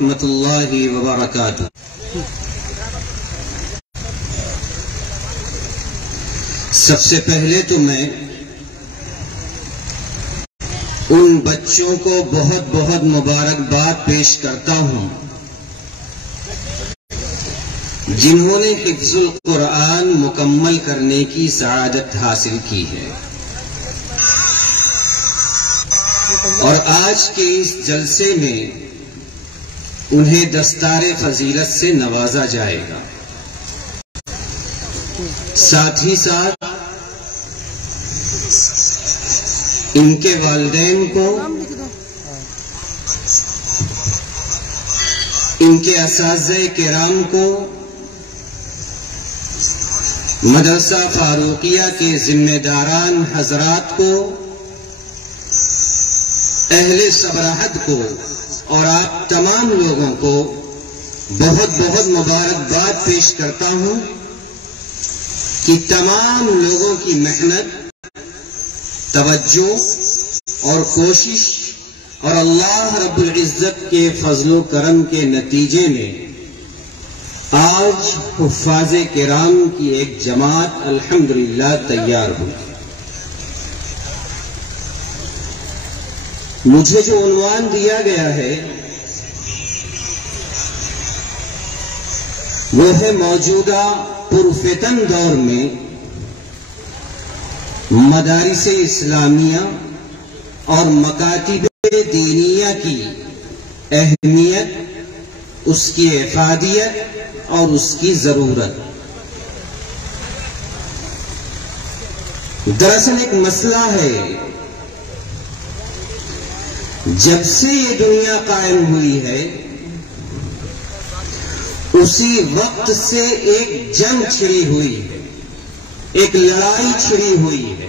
ورحمۃ اللہ وبرکاتہ۔ سب سے پہلے تو میں ان بچوں کو بہت بہت مبارکباد پیش کرتا ہوں جنہوں نے حفظ القرآن مکمل کرنے کی سعادت حاصل کی ہے، اور آج کے اس جلسے میں انہیں دستار فضیلت سے نوازا جائے گا۔ ساتھ ہی ساتھ ان کے والدین کو، ان کے اساتذہ کرام کو، مدرسہ فاروقیہ کے ذمہ داران حضرات کو، اہل صبرحد کو اور آپ تمام لوگوں کو بہت بہت مبارکباد پیش کرتا ہوں کہ تمام لوگوں کی محنت، توجہ اور کوشش اور اللہ رب العزت کے فضل و کرم کے نتیجے میں آج حفاظ کرام کی ایک جماعت الحمدللہ تیار ہوئی۔ مجھے جو عنوان دیا گیا ہے وہ ہے موجودہ پرفتن دور میں مدارس اسلامیہ اور مکاتب دینیہ کی اہمیت، اس کی افادیت اور اس کی ضرورت۔ دراصل ایک مسئلہ ہے، جب سے یہ دنیا قائم ہوئی ہے اسی وقت سے ایک جنگ چھڑی ہوئی ہے، ایک لڑائی چھڑی ہوئی ہے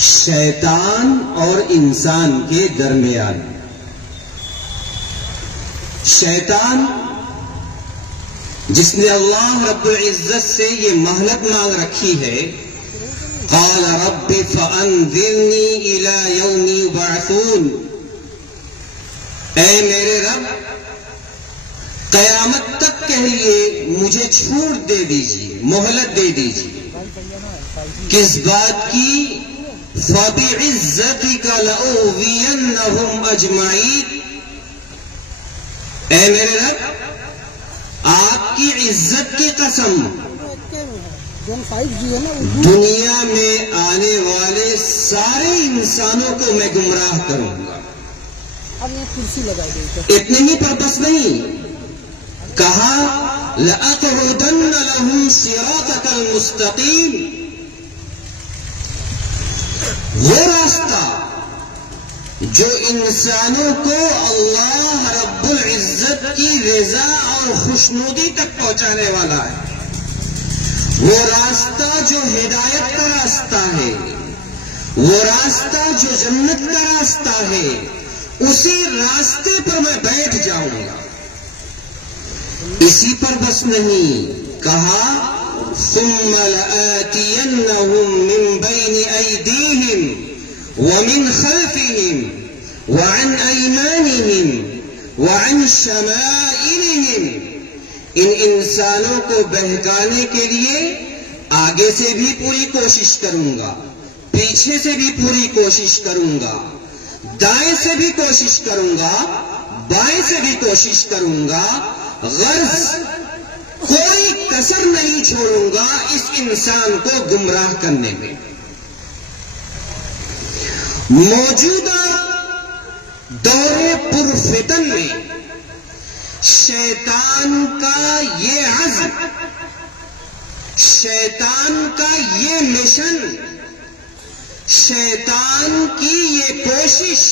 شیطان اور انسان کے درمیان۔ شیطان جس نے اللہ رب العزت سے یہ مہلت مانگ رکھی ہے، قال رب فانذرنی الی یوم یبعثون، اے میرے رب قیامت تک کے لیے مجھے چھوٹ دے دیجیے، مہلت دے دیجیے۔ کس بات کی؟ فَبِعِزَّتِكَ لَأُغْوِيَنَّهُمْ أَجْمَعِينَ، اے میرے رب آپ کی عزت کی قسم، دنیا میں آنے والے سارے انسانوں کو میں گمراہ کروں گا۔ اتنے ہی پرپس نہیں، کہا لَأَقْعُدَنَّ لَهُمْ صِرَاطَكَ الْمُسْتَقِيمَ، وہ راستہ جو انسانوں کو اللہ رب العزت کی رضا اور خوشنودی تک پہنچانے والا ہے، وہ راستہ جو ہدایت کا راستہ ہے، وہ راستہ جو جنت کا راستہ ہے، اسی راستے پر میں بیٹھ جاؤں گا۔ اسی پر بس نہیں، کہا ثم لآتینہم من بین ایدیہم ومن خلفہم وعن ایمانہم وعن شمائلہم، ان انسانوں کو بہکانے کے لیے آگے سے بھی پوری کوشش کروں گا، پیچھے سے بھی پوری کوشش کروں گا، دائیں سے بھی کوشش کروں گا، بائیں سے بھی کوشش کروں گا، غرض کوئی کسر نہیں چھوڑوں گا اس انسان کو گمراہ کرنے میں۔ موجودہ دور پرفتن میں شیطان کا یہ عزم، شیطان کا یہ مشن، شیطان کی یہ کوشش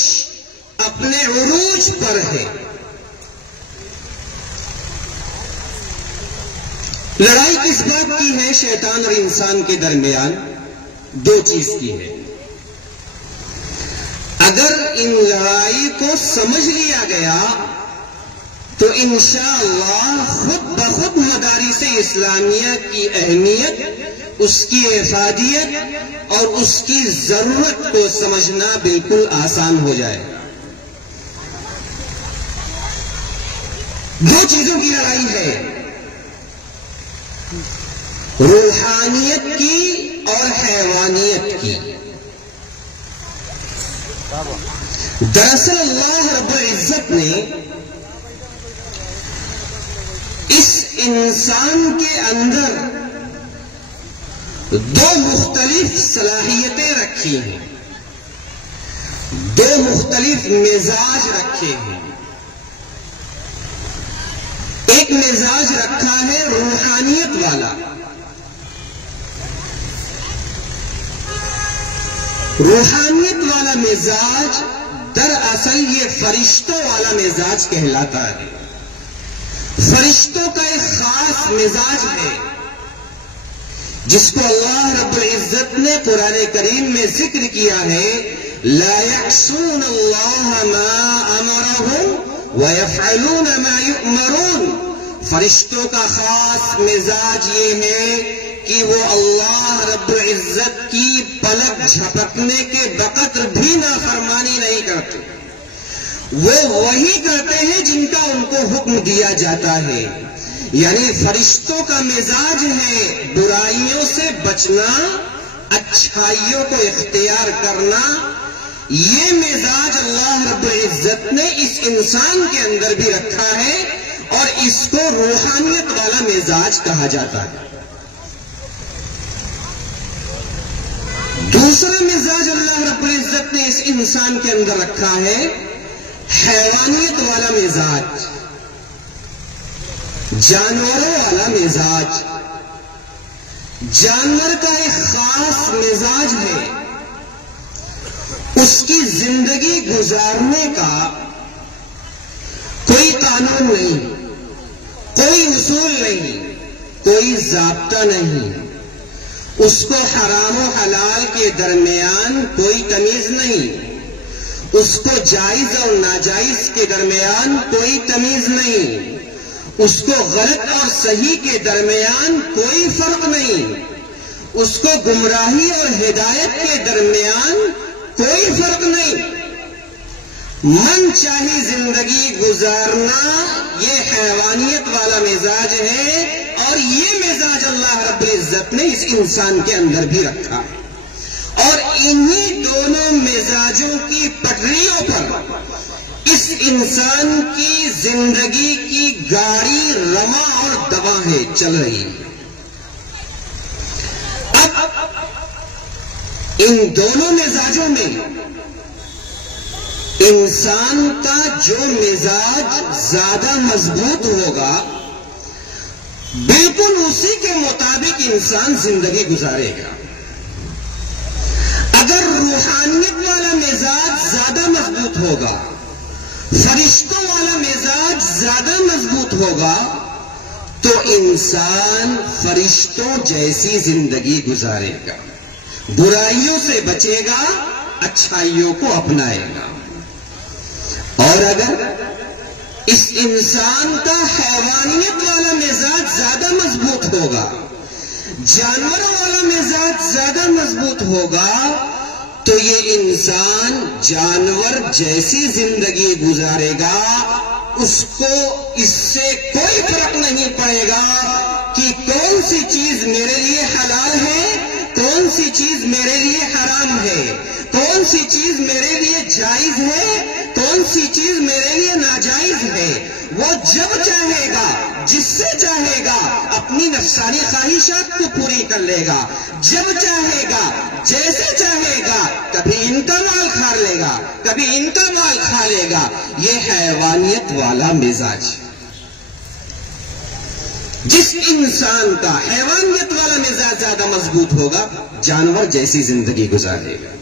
اپنے عروج پر ہے۔ لڑائی کس بات کی ہے شیطان اور انسان کے درمیان؟ دو چیز کی ہے۔ اگر ان لڑائی کو سمجھ لیا گیا تو انشاءاللہ خود بخود مدارس اسلامیہ کی اہمیت، اس کی افادیت اور اس کی ضرورت کو سمجھنا بالکل آسان ہو جائے گا۔ دو چیزوں کی لڑائی ہے، روحانیت کی اور حیوانیت کی۔ دراصل اللہ رب العزت نے اس انسان کے اندر دو مختلف صلاحیتیں رکھی ہیں، دو مختلف مزاج رکھے ہیں۔ ایک مزاج رکھا ہے روحانیت والا، روحانیت والا مزاج دراصل یہ فرشتوں والا مزاج کہلاتا ہے۔ فرشتوں کا ایک خاص مزاج ہے جس کو اللہ رب العزت نے قرآن کریم میں ذکر کیا ہے، لا يعصون اللہ ما امرهم ويفعلون ما يؤمرون۔ فرشتوں کا خاص مزاج یہ ہے کہ وہ اللہ رب العزت کی پلک جھپکنے کے وقت بھی نافرمانی نہیں کرتے، وہ وہی کرتے ہیں جن کا ان کو حکم دیا جاتا ہے۔ یعنی فرشتوں کا مزاج ہے برائیوں سے بچنا، اچھائیوں کو اختیار کرنا۔ یہ مزاج اللہ رب العزت نے اس انسان کے اندر بھی رکھا ہے اور اس کو روحانیت والا مزاج کہا جاتا ہے۔ دوسرا مزاج اللہ رب العزت نے اس انسان کے اندر رکھا ہے حیوانیت والا مزاج، جانوروں والا مزاج۔ جانور کا ایک خاص مزاج ہے، اس کی زندگی گزارنے کا کوئی قانون نہیں، کوئی اصول نہیں، کوئی ضابطہ نہیں، اس کو حرام و حلال کے درمیان کوئی تمیز نہیں، اس کو جائز اور ناجائز کے درمیان کوئی تمیز نہیں، اس کو غلط اور صحیح کے درمیان کوئی فرق نہیں، اس کو گمراہی اور ہدایت کے درمیان کوئی فرق نہیں۔ من چاہی زندگی گزارنا یہ حیوانیت والا مزاج ہے، اور یہ مزاج اللہ رب العزت نے اس انسان کے اندر بھی رکھا ہے۔ اور انہی دونوں مزاجوں کی پٹریوں پر اس انسان کی زندگی کی گاڑی رواں اور دواں چل رہی ہے۔ اب ان دونوں مزاجوں میں انسان کا جو مزاج زیادہ مضبوط ہوگا بالکل اسی کے مطابق انسان زندگی گزارے گا۔ اگر روحانیت والا مزاج زیادہ مضبوط ہوگا، فرشتوں والا مزاج زیادہ مضبوط ہوگا، تو انسان فرشتوں جیسی زندگی گزارے گا، برائیوں سے بچے گا، اچھائیوں کو اپنائے گا۔ اور اگر اس انسان کا حیوانیت والا مزاج زیادہ مضبوط ہوگا، جانوروں والا مزاج زیادہ مضبوط ہوگا، تو یہ انسان جانور جیسی زندگی گزارے گا، اس کو اس سے کوئی فرق نہیں پڑے گا کہ کون سی چیز میرے لیے حلال ہے، کون سی چیز میرے لیے حرام ہے، کون سی چیز میرے لیے جائز ہے، کون سی چیز میرے لیے ناجائز ہے۔ وہ جب چاہے گا، جس سے چاہے گا، اپنی نفسانی خواہشات کو پوری کر لے گا، جب چاہے گا، جیسے چاہے گا، کبھی ان کا مال کھا لے گا، کبھی ان کا مال کھا لے گا۔ یہ حیوانیت والا مزاج۔ جس انسان کا حیوانیت والا مزاج زیادہ مضبوط ہوگا، جانور جیسی زندگی گزارے گا۔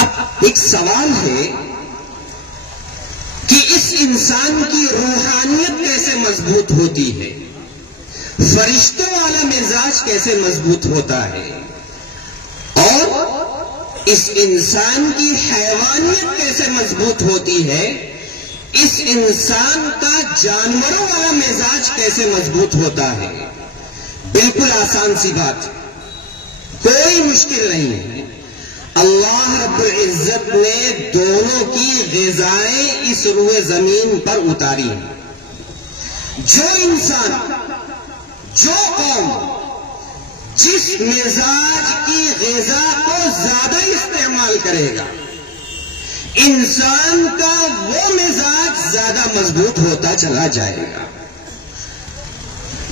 اب ایک سوال ہے کہ اس انسان کی روحانیت کیسے مضبوط ہوتی ہے، فرشتوں والا مزاج کیسے مضبوط ہوتا ہے، اور اس انسان کی حیوانیت کیسے مضبوط ہوتی ہے، اس انسان کا جانوروں والا مزاج کیسے مضبوط ہوتا ہے۔ بالکل آسان سی بات، کوئی مشکل نہیں ہے۔ اللہ رب العزت نے دونوں کی غذائیں اس روئے زمین پر اتاری ہیں۔ جو انسان، جو قوم جس مزاج کی غذا کو زیادہ استعمال کرے گا، انسان کا وہ مزاج زیادہ مضبوط ہوتا چلا جائے گا۔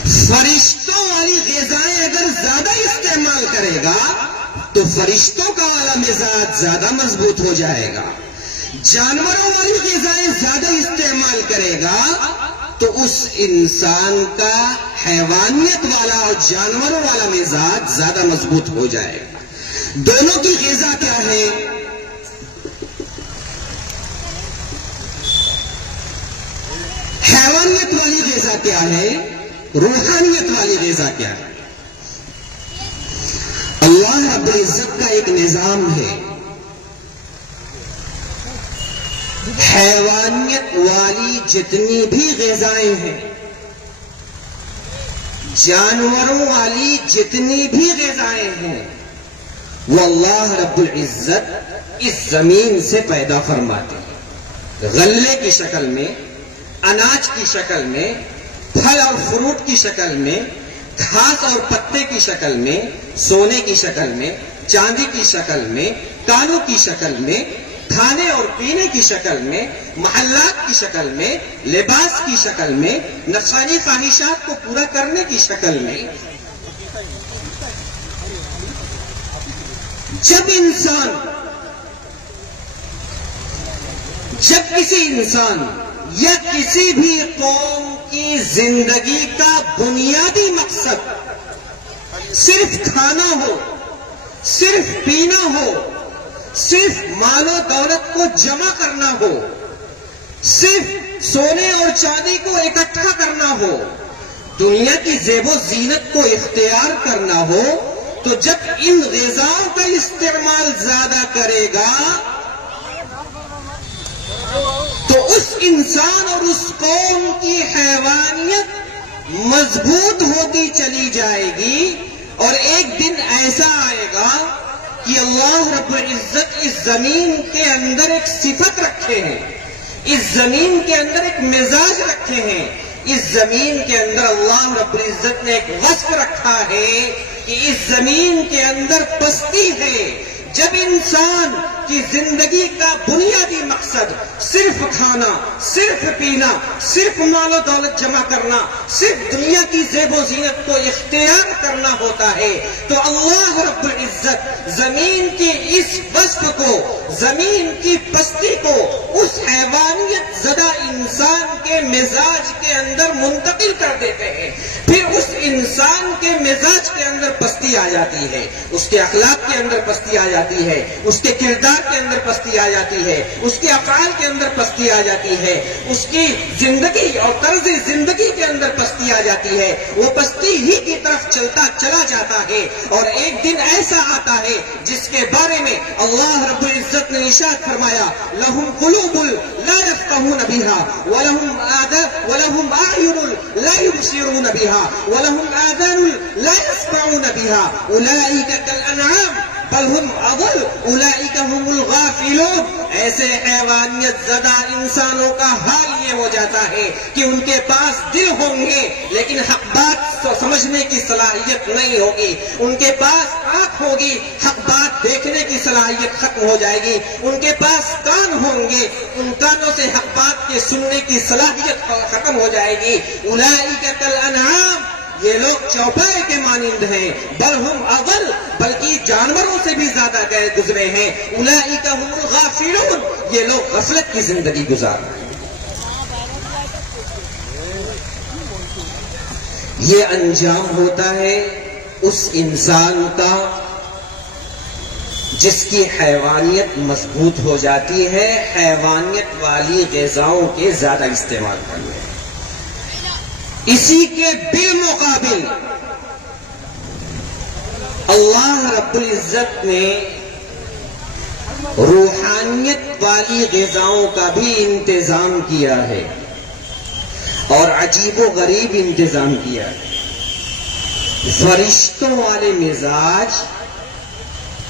فرشتوں والی غذائیں اگر زیادہ استعمال کرے گا تو فرشتوں کا والا مزاج زیادہ مضبوط ہو جائے گا۔ جانوروں والی غذائیں زیادہ استعمال کرے گا تو اس انسان کا حیوانیت والا اور جانوروں والا مزاج زیادہ مضبوط ہو جائے گا۔ دونوں کی غذا کیا ہے؟ حیوانیت والی غذا کیا ہے؟ روحانیت والی غذا کیا ہے؟ اللہ رب العزت کا ایک نظام ہے، حیوانیت والی جتنی بھی غذائیں ہیں، جانوروں والی جتنی بھی غذائیں ہیں، وہ اللہ رب العزت اس زمین سے پیدا فرماتے ہیں، غلے کی شکل میں، اناج کی شکل میں، پھل اور فروٹ کی شکل میں، گھاس اور پتے کی شکل میں، سونے کی شکل میں، چاندی کی شکل میں، کانوں کی شکل میں، کھانے اور پینے کی شکل میں، محلات کی شکل میں، لباس کی شکل میں، نفسانی خواہشات کو پورا کرنے کی شکل میں۔ جب کسی انسان یا کسی بھی قوم کی زندگی کا بنیادی مقصد صرف کھانا ہو، صرف پینا ہو، صرف مال و دولت کو جمع کرنا ہو، صرف سونے اور چاندی کو اکٹھا کرنا ہو، دنیا کی زیب و زینت کو اختیار کرنا ہو، تو جب ان غذاؤں کا استعمال زیادہ کرے گا تو اس انسان اور اس قوم کی حیوانیت مضبوط ہوتی چلی جائے گی، اور ایک دن ایسا آئے گا کہ اللہ رب العزت اس زمین کے اندر ایک صفت رکھے ہیں، اس زمین کے اندر ایک مزاج رکھے ہیں، اس زمین کے اندر اللہ رب العزت نے ایک وصف رکھا ہے کہ اس زمین کے اندر پستی ہے۔ جب انسان کی زندگی کا بنیادی مقصد صرف کھانا، صرف پینا، صرف مال و دولت جمع کرنا، صرف دنیا کی زیب و زینت کو اختیار کرنا ہوتا ہے، تو اللہ رب العزت زمین کی اس وصف کو، زمین کی پستی کو اس حیوانیت زدہ انسان کے مزاج کے اندر منتقل کر دیتے ہیں۔ پھر اس انسان کے مزاج کے اندر پستی آ جاتی ہے، اس کے اخلاق کے اندر پستی آ جاتی ہے، اس کے کردار کے اندر پستی آ جاتی ہے، اس کے افعال کے اندر پستی آ جاتی ہے، اس کی زندگی اور طرز زندگی کے اندر پستی آ جاتی ہے، وہ پستی ہی کی طرف چلتا چلا جاتا ہے، اور ایک دن ایسا آتا ہے جس کے بارے میں اللہ رب العزت نے ارشاد فرمایا، لَهُمْ قُلُوبٌ لَا يَفْقَهُونَ بِهَا وَلَهُمْ أَعْيُنٌ لَا يُبْصِرُونَ بِهَا وَلَهُمْ آذَانٌ لَا يَسْمَعُونَ بِهَا أُولَئِكَ كَالْأَنْعَامِ بل ہم اضل اولئک هم الغافلون۔ ایسے حیوانیت زدہ انسانوں کا حال یہ ہو جاتا ہے کہ ان کے پاس دل ہوں گے لیکن حق بات سمجھنے کی صلاحیت نہیں ہوگی، ان کے پاس آنکھ ہوگی، حق بات دیکھنے کی صلاحیت ختم ہو جائے گی، ان کے پاس کان ہوں گے، ان کانوں سے حق بات کے سننے کی صلاحیت ختم ہو جائے گی۔ اولئک کالانعام، یہ لوگ چوپائے کے مانند ہیں، بل ہم اضل، بلکہ جانوروں سے بھی زیادہ گئے گزرے ہیں، اولئک هم الغافلون، یہ لوگ غفلت کی زندگی گزار رہے ہیں۔ یہ انجام ہوتا ہے اس انسان کا جس کی حیوانیت مضبوط ہو جاتی ہے حیوانیت والی غذاؤں کے زیادہ استعمال کرنے۔ اسی کے بالمقابل اللہ رب العزت نے روحانیت والی غذاؤں کا بھی انتظام کیا ہے، اور عجیب و غریب انتظام کیا ہے۔ فرشتوں والے مزاج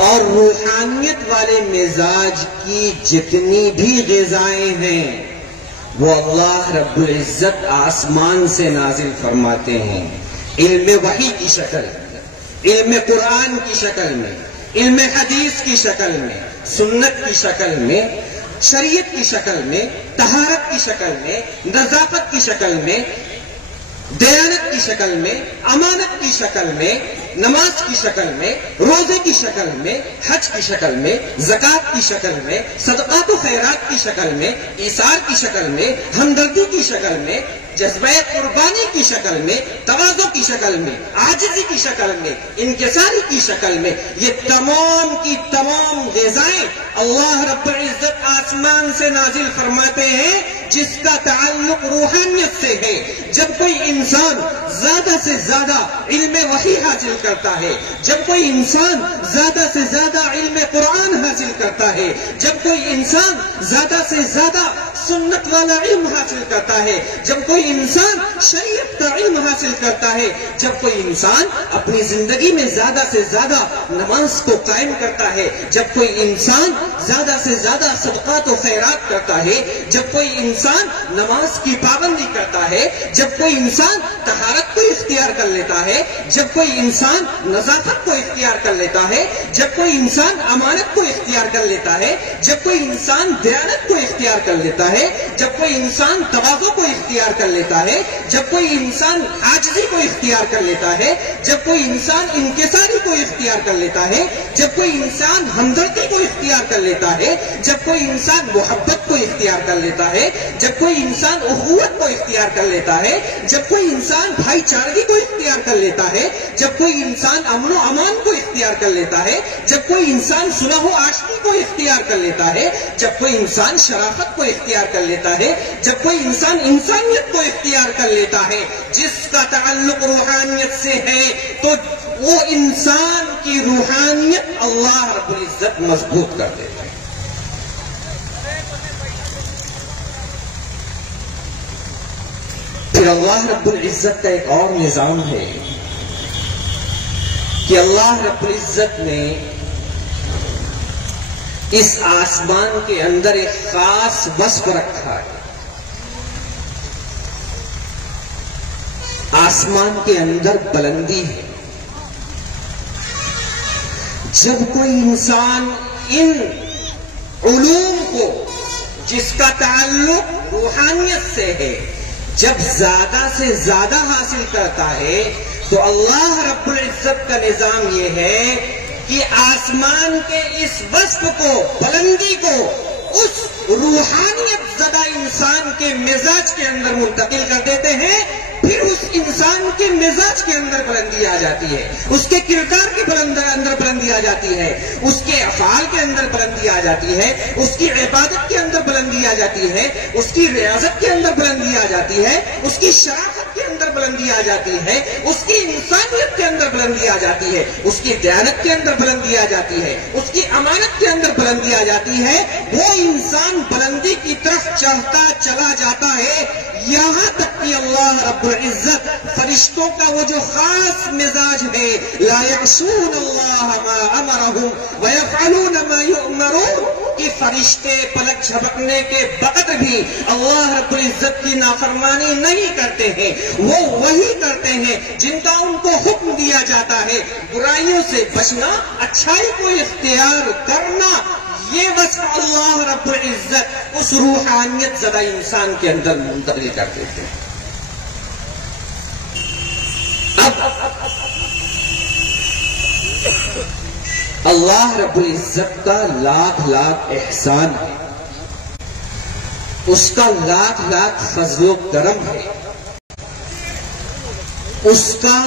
اور روحانیت والے مزاج کی جتنی بھی غذائیں ہیں وہ اللہ رب العزت آسمان سے نازل فرماتے ہیں، علم وحی کی شکل، علم قرآن کی شکل میں، علم حدیث کی شکل میں، سنت کی شکل میں، شریعت کی شکل میں، طہارت کی شکل میں، نظافت کی شکل میں، دیانت کی شکل میں، امانت کی شکل میں، نماز کی شکل میں، روزے کی شکل میں، حج کی شکل میں، زکوٰۃ کی شکل میں، صدقات و خیرات کی شکل میں، ایثار کی شکل میں، ہمدردی کی شکل میں، جذبہ قربانی کی شکل میں، تواضع کی شکل میں، عاجزی کی شکل میں، انکساری کی شکل میں، یہ تمام کی تمام غذائیں اللہ رب العزت آسمان سے نازل فرماتے ہیں، جس کا تعلق روحانیت سے ہے۔ جب کوئی انسان زیادہ سے زیادہ علم وحی حاصل کرتا ہے، جب کوئی انسان زیادہ سے زیادہ علم قرآن حاصل کرتا ہے، جب کوئی انسان زیادہ سے زیادہ سنت والا علم حاصل کرتا ہے، جب کوئی انسان شریعت کا علم حاصل کرتا ہے، جب کوئی انسان اپنی زندگی میں زیادہ سے زیادہ نماز کو قائم کرتا ہے، جب کوئی انسان زیادہ سے زیادہ صدقات و خیرات کرتا ہے، جب کوئی انسان نماز کی پابندی کرتا ہے، جب کوئی انسان طہارت کو اختیار کر لیتا ہے، جب کوئی انسان نظافت کو اختیار کر لیتا ہے، جب کوئی انسان امانت کو اختیار کر لیتا ہے، جب کوئی انسان دیانت کو اختیار کر لیتا ہے، جب کوئی انسان تواضع کو اختیار کر لیتا ہے، جب کوئی انسان عاجزی کو اختیار کر لیتا ہے، جب کوئی انسان انکساری کو اختیار کر لیتا ہے، جب کوئی انسان ہمدردی کو اختیار کر لیتا ہے، جب کوئی انسان محبت کو اختیار کر لیتا ہے، جب کوئی انسان اخوت کو اختیار کر لیتا ہے، جب کوئی انسان بھائی چارگی کو اختیار کر لیتا ہے، جب کوئی انسان امن و امان کو اختیار کر لیتا ہے، جب کوئی انسان صلح و عاشقی کو اختیار کر لیتا ہے، جب کوئی انسان شرافت کو اختیار کر لیتا ہے، جب کوئی انسان انسانیت کو اختیار کر لیتا ہے، جس کا تعلق روحانیت سے ہے، تو وہ انسان کی روحانیت اللہ رب العزت مضبوط کر دیتا ہے۔ پھر اللہ رب العزت کا ایک اور نظام ہے کہ اللہ رب العزت نے اس آسمان کے اندر ایک خاص وصف رکھا ہے۔ آسمان کے اندر بلندی ہے۔ جب کوئی انسان ان علوم کو جس کا تعلق روحانیت سے ہے جب زیادہ سے زیادہ حاصل کرتا ہے تو اللہ رب العزت کا نظام یہ ہے کہ آسمان کے اس وصف کو، بلندی کو، اس روحانیت زدہ انسان کے مزاج کے اندر منتقل کر دیتے ہیں۔ پھر اس انسان کے مزاج کے اندر بلندی آ جاتی ہے، اس کے کردار کے اندر بلندی آ جاتی ہے، اس کے افعال کے اندر بلندی آ جاتی ہے، اس کی عبادت کے اندر بلندی آ جاتی ہے، اس کی ریاضت کے اندر بلندی آ جاتی ہے، اس کی شرافت کے اندر بلندی آ جاتی ہے، اس کی انسانیت کے اندر بلندی آ جاتی ہے، اس کی دیانت کے اندر بلندی آ جاتی ہے، اس کی امانت کے اندر بلندی آ جاتی ہے۔ وہ انسان بلندی کی طرف چڑھتا چلا جاتا ہے، یہاں تک کہ اللہ رب العزت فرشتوں کا وہ جو خاص مزاج ہے، لا یعصون اللہ ما امرہم ویفعلون ما یؤمرون، کہ فرشتے پلک جھپکنے کے وقت بھی اللہ رب العزت کی نافرمانی نہیں کرتے ہیں، وہ وہی کرتے ہیں جن کا ان کو حکم دیا جاتا ہے، برائیوں سے بچنا، اچھائی کو اختیار کرنا۔ یہ وصف اللہ رب العزت اس روحانیت زدہ انسان کے اندر منتقل کر دیتے ہیں۔ اب اللہ رب العزت کا لاکھ لاکھ احسان ہے، اس کا لاکھ لاکھ فضل و کرم ہے، اس کا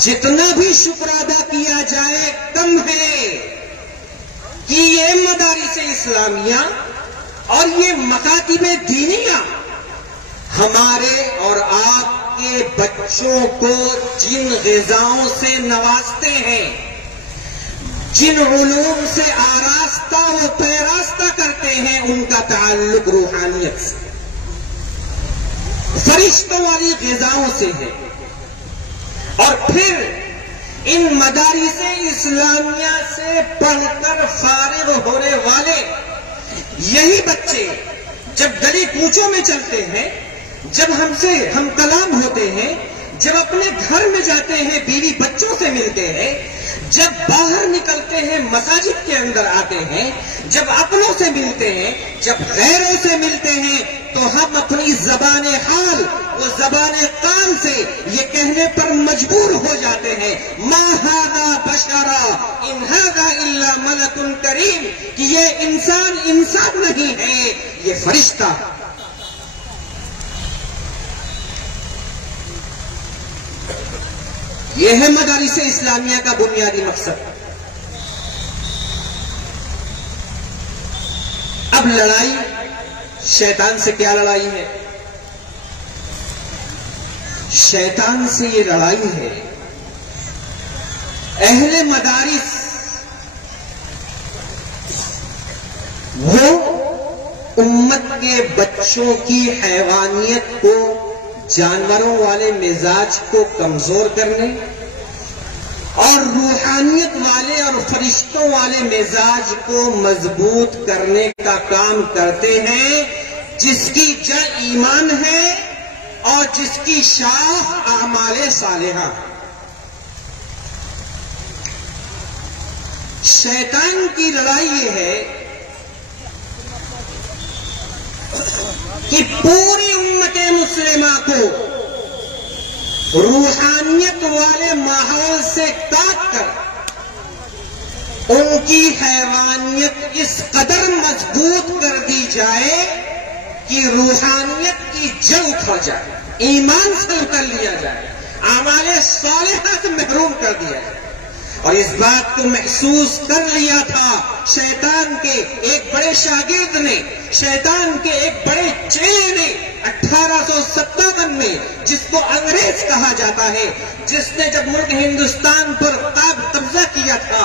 جتنا بھی شکر ادا کیا جائے کم ہے کہ یہ مدارس اسلامیہ اور یہ مکاتب دینیہ ہمارے اور آپ کے بچوں کو جن غذاؤں سے نوازتے ہیں، جن علوم سے آراستہ و پیراستہ کرتے ہیں، ان کا تعلق روحانیت سے، فرشتوں والی غذاؤں سے ہے۔ اور پھر ان مدارس اسلامیہ سے پڑھ کر فارغ ہونے والے یہی بچے جب گلی کوچوں میں چلتے ہیں، جب ہم سے ہم کلام ہوتے ہیں، جب اپنے گھر میں جاتے ہیں بیوی بچوں سے ملتے ہیں، جب باہر نکلتے ہیں مساجد کے اندر آتے ہیں، جب اپنوں سے ملتے ہیں، جب غیروں سے ملتے ہیں، تو ہم اپنی زبان حال و زبان قال سے یہ کہنے پر مجبور ہو جاتے ہیں ما ھذا بشرا ان ھذا الا ملک کریم، کہ یہ انسان نہیں ہے، یہ فرشتہ۔ یہ ہے مدارس اسلامیہ کا بنیادی مقصد۔ اب لڑائی شیطان سے کیا لڑائی ہے؟ شیطان سے یہ لڑائی ہے، اہل مدارس وہ امت کے بچوں کی حیوانیت کو، جانوروں والے مزاج کو کمزور کرنے اور روحانیت والے اور فرشتوں والے مزاج کو مضبوط کرنے کا کام کرتے ہیں، جس کی جڑ ایمان ہے اور جس کی شاخ اعمال صالحہ۔ شیطان کی لڑائی یہ ہے کہ پوری امت مسلمہ کو روحانیت والے ماحول سے کاٹ کر ان کی حیوانیت اس قدر مضبوط کر دی جائے کہ روحانیت کی جڑ اکھڑ جائے، ایمان سے اتر لیا جائے، اعمال صالحہ سے محروم کر دیا جائے۔ اور اس بات کو محسوس کر لیا تھا شیطان کے ایک بڑے شاگرد نے، شیطان کے ایک بڑے چیلے نے 1857 میں، جس کو انگریز کہا جاتا ہے، جس نے جب ملک ہندوستان پر قبضہ کیا تھا،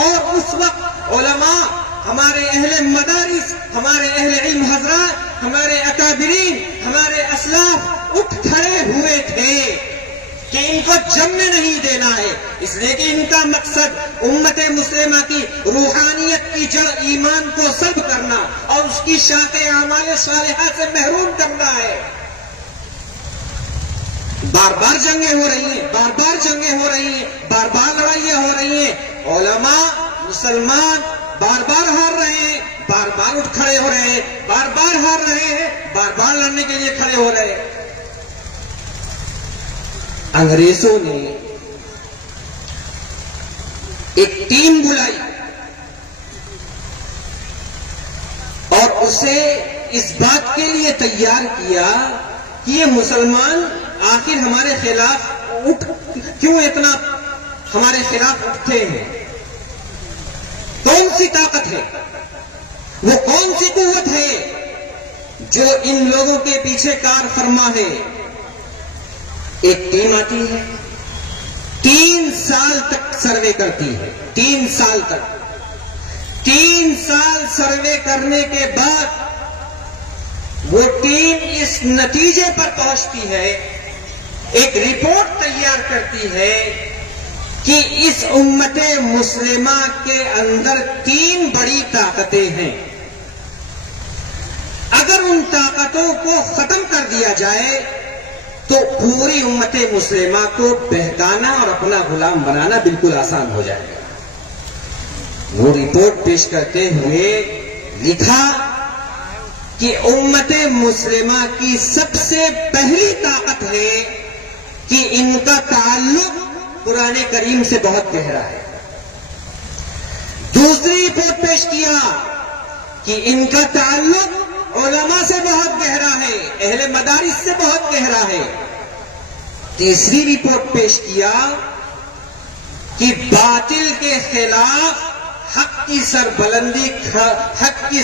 اور اس وقت علماء، ہمارے اہل مدارس، ہمارے اہل علم حضرات، ہمارے اکابرین، ہمارے اسلاف اٹھ کھڑے ہوئے تھے کہ ان کو جمنے نہیں دینا ہے، اس لیے کہ ان کا مقصد امت مسلمہ کی روحانیت کی جڑ ایمان کو سلب کرنا اور اس کی شاخ اعمال صالحہ سے محروم کرنا ہے۔ بار بار جنگیں ہو رہی ہیں، بار بار جنگیں ہو رہی ہیں، بار بار لڑائیاں ہو رہی ہیں، علماء مسلمان بار بار ہار رہے ہیں، بار بار اٹھ کھڑے ہو رہے ہیں، بار بار ہار رہے ہیں، بار بار لڑنے کے لیے کھڑے ہو رہے ہیں۔ انگریزوں نے ایک ٹیم بلائی اور اسے اس بات کے لیے تیار کیا کہ یہ مسلمان آخر ہمارے خلاف کیوں اتنا ہمارے خلاف اٹھتے ہیں، کون سی طاقت ہے، وہ کون سی قوت ہے جو ان لوگوں کے پیچھے کار فرما ہے۔ ایک ٹیم آتی ہے، 3 سال تک سروے کرتی ہے، 3 سال تک، 3 سال سروے کرنے کے بعد وہ ٹیم اس نتیجے پر پہنچتی ہے، ایک رپورٹ تیار کرتی ہے کہ اس امت مسلمہ کے اندر 3 بڑی طاقتیں ہیں، اگر ان طاقتوں کو ختم کر دیا جائے تو پوری امت مسلمہ کو بہکانا اور اپنا غلام بنانا بالکل آسان ہو جائے گا۔ وہ رپورٹ پیش کرتے ہوئے لکھا کہ امت مسلمہ کی سب سے پہلی طاقت ہے کہ ان کا تعلق قرآن کریم سے بہت گہرا ہے۔ دوسری رپورٹ پیش کیا کہ ان کا تعلق علماء سے بہت گہرا ہے، اہل مدارس سے بہت گہرا ہے۔ تیسری رپورٹ پیش کیا کہ باطل کے خلاف حق کی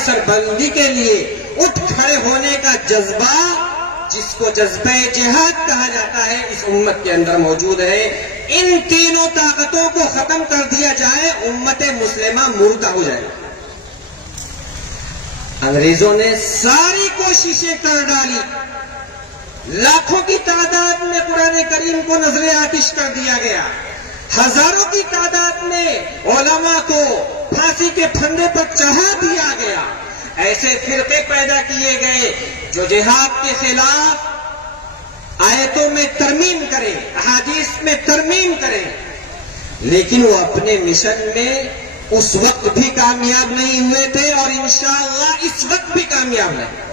سربلندی کے لیے اٹھ کھڑے ہونے کا جذبہ، جس کو جذبہ جہاد کہا جاتا ہے، اس امت کے اندر موجود ہے۔ ان تینوں طاقتوں کو ختم کر دیا جائے، امت مسلمہ مردہ ہو جائے۔ انگریزوں نے ساری کوششیں کر ڈالی، لاکھوں کی تعداد میں قرآن کریم کو نظر آتش کر دیا گیا، ہزاروں کی تعداد میں علماء کو پھانسی کے پھندے پر چڑھا دیا گیا، ایسے فرقے پیدا کیے گئے جو جہاد کے خلاف آیتوں میں ترمیم کریں، احادیث میں ترمیم کریں، لیکن وہ اپنے مشن میں اس وقت بھی کامیاب نہیں ہوئے تھے اور انشاءاللہ اس وقت بھی کامیاب نہیں۔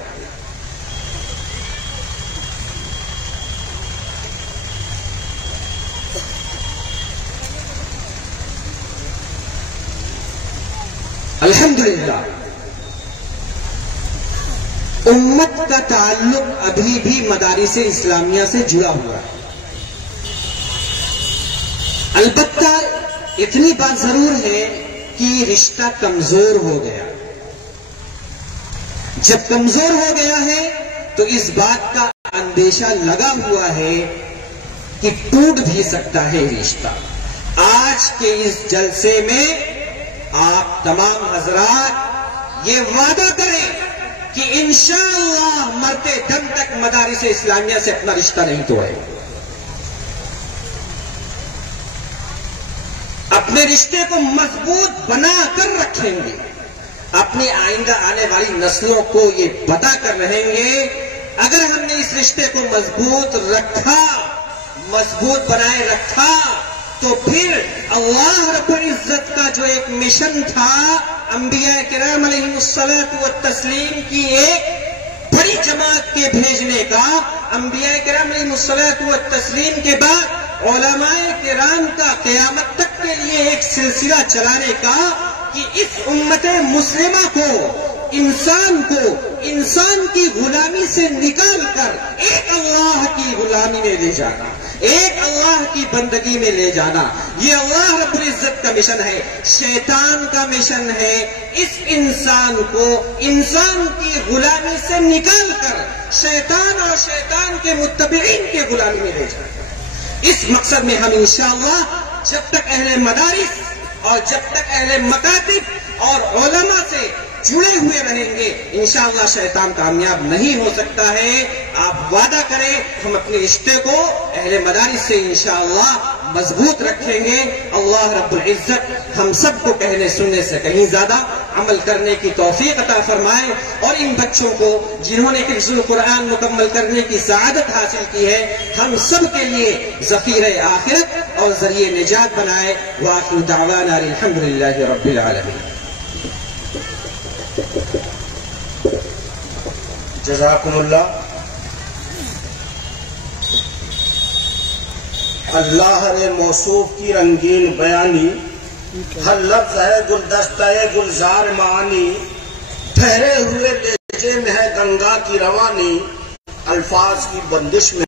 الحمدللہ امت کا تعلق ابھی بھی مدارس اسلامیہ سے جڑا ہوا ہے، البتہ اتنی بات ضرور ہے کہ رشتہ کمزور ہو گیا۔ جب کمزور ہو گیا ہے تو اس بات کا اندیشہ لگا ہوا ہے کہ ٹوٹ بھی سکتا ہے رشتہ۔ آج کے اس جلسے میں آپ تمام حضرات یہ وعدہ کریں کہ انشاءاللہ مرتے دم تک مدارس اسلامیہ سے اپنا رشتہ نہیں توڑے، اپنے رشتے کو مضبوط بنا کر رکھیں گے، اپنی آئندہ آنے والی نسلوں کو یہ بتا کر رہیں گے اگر ہم نے اس رشتے کو مضبوط رکھا، مضبوط بنائے رکھا تو پھر اللہ رب العزت کا جو ایک مشن تھا انبیاء کرام علیہم الصلاۃ والتسلیم کی ایک بڑی جماعت کے بھیجنے کا، انبیاء کرام علیہم الصلاۃ والتسلیم کے بعد علماء کرام کا قیامت تک کے لیے ایک سلسلہ چلانے کا کہ اس امت مسلمہ کو، انسان کی غلامی سے نکال کر ایک اللہ کی غلامی میں لے جانا، ایک اللہ کی بندگی میں لے جانا، یہ اللہ رب العزت کا مشن ہے، شیطان کا مشن ہے اس انسان کو انسان کی غلامی سے نکال کر شیطان اور شیطان کے متبعین کے غلامی میں لے جانا۔ اس مقصد میں ہم انشاءاللہ جب تک اہل مدارس اور جب تک اہل مکاتب اور علماء سے جڑے ہوئے رہیں گے انشاءاللہ شیطان کامیاب نہیں ہو سکتا ہے۔ آپ وعدہ کریں ہم اپنے رشتے کو اہل مدارس سے انشاءاللہ مضبوط رکھیں گے۔ اللہ رب العزت ہم سب کو کہنے سننے سے کہیں زیادہ عمل کرنے کی توفیق عطا فرمائے، اور ان بچوں کو جنہوں نے حفظ القرآن مکمل کرنے کی سعادت حاصل کی ہے ہم سب کے لیے ذخیرہ آخرت اور ذریعہ نجات بنائے۔ وآخر دعوانا الحمدللہ رب العالمین۔ جزاکم اللہ۔ اللہ نے موصوف کی رنگین بیانی، ہر لفظ ہے گلدستہ گلزار معانی، ٹھہرے ہوئے لہجے میں ہے گنگا کی روانی، الفاظ کی بندش میں